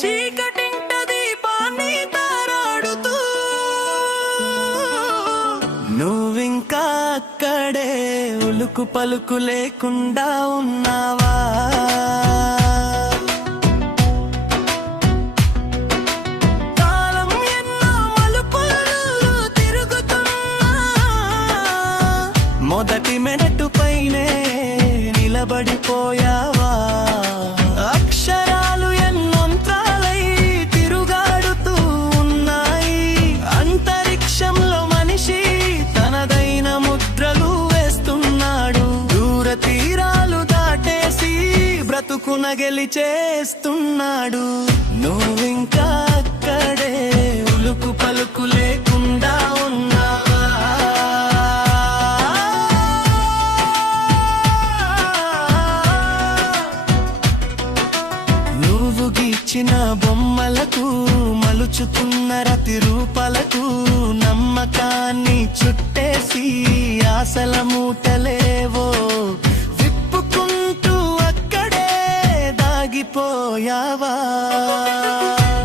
చీకటింట దీపాన్ని తారాడుతూ నువ్వింకా అక్కడే ఉలుకు పలుకు లేకుండా ఉన్నావా? మొదటి మెనటు పైనే నిలబడిపోయావా? అక్షరాలు ఎన్నొంత్రాలై తిరుగాడుతూ ఉన్నాయి. అంతరిక్షంలో మనిషి తనదైన ముద్రలు వేస్తున్నాడు. దూర తీరాలు దాటేసి బ్రతుకున గెలిచేస్తున్నాడు. నువ్వింకా అక్కడే ఉలుకు పలుకు లేకుండా ఉన్నావా? గీచిన బొమ్మలకు మలుచుతున్న రతి రూపాలకు నమ్మకాన్ని చుట్టేసి ఆశల మూటలేవో విప్పుకుంటూ అక్కడే దాగిపోయావా?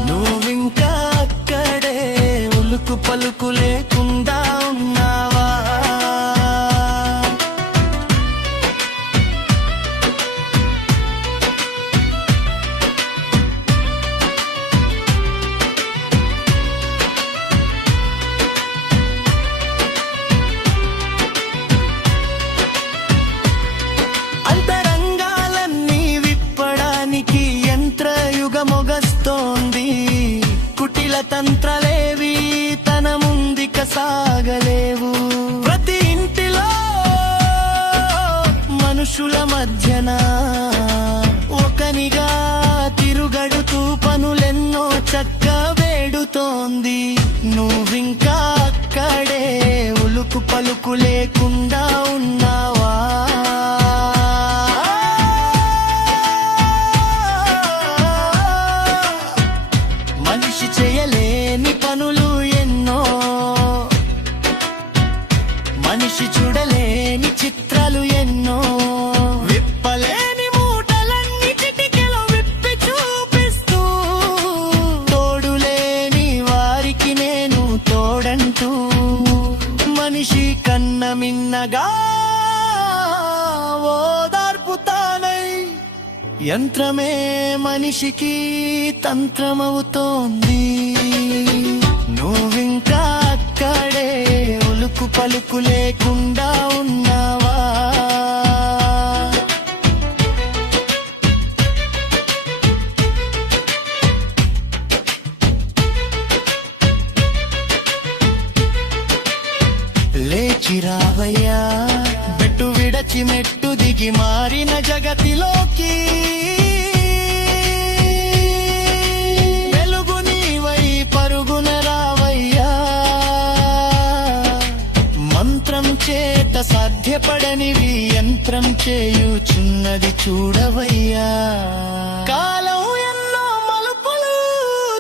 నువ్వింకా అక్కడే ఉలుకు పలుకు లేకుండా ఉన్నావా? మొగస్తోంది కుటిల తంత్రలేవి తన ముందుక సాగలేవు. ప్రతి ఇంటిలో మనుషుల మధ్యన ఒకనిగా తిరుగడుతూ పనులెన్నో చక్క వేడుతోంది. నువ్వింకా అక్కడే ఉలుకు పలుకు లేకుండా ఉన్నావా? చేయలేని పనులు ఎన్నో, మనిషి చూడలేని చిత్రాలు ఎన్నో, విప్పలేని మూటలన్నీ చిటికెలో విప్పి చూపిస్తూ తోడులేని వారికి నేను తోడంటూ మనిషి కన్న మిన్నగా ఓదార్పు తానై యంత్రమే మనిషికి తంత్రమవుతోంది. నువ్వింకా అక్కడే ఉలుకు పలుకు లేకుండా ఉన్నావా? లేచి రావయ్యా బెట్టు విడచి మెట్టు దిగి మారిన జగతిలోకి. వెలుగు నీవై పరుగున రావయ్యా. మంత్రం చేత సాధ్యపడనివి యంత్రం చేయుచున్నది చూడవయ్యా. కాలం ఎన్నో మలుపులు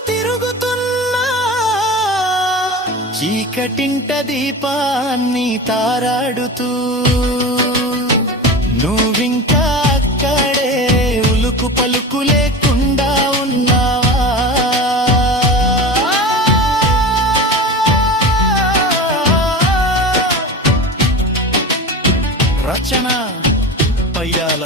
తిరుగుతున్నా చీకటింట దీపాన్ని తారాడుతూ నువ్వింకా అక్కడే ఉలుకు పలుకు లేకుండా ఉన్నావా? రచన పయ్యాల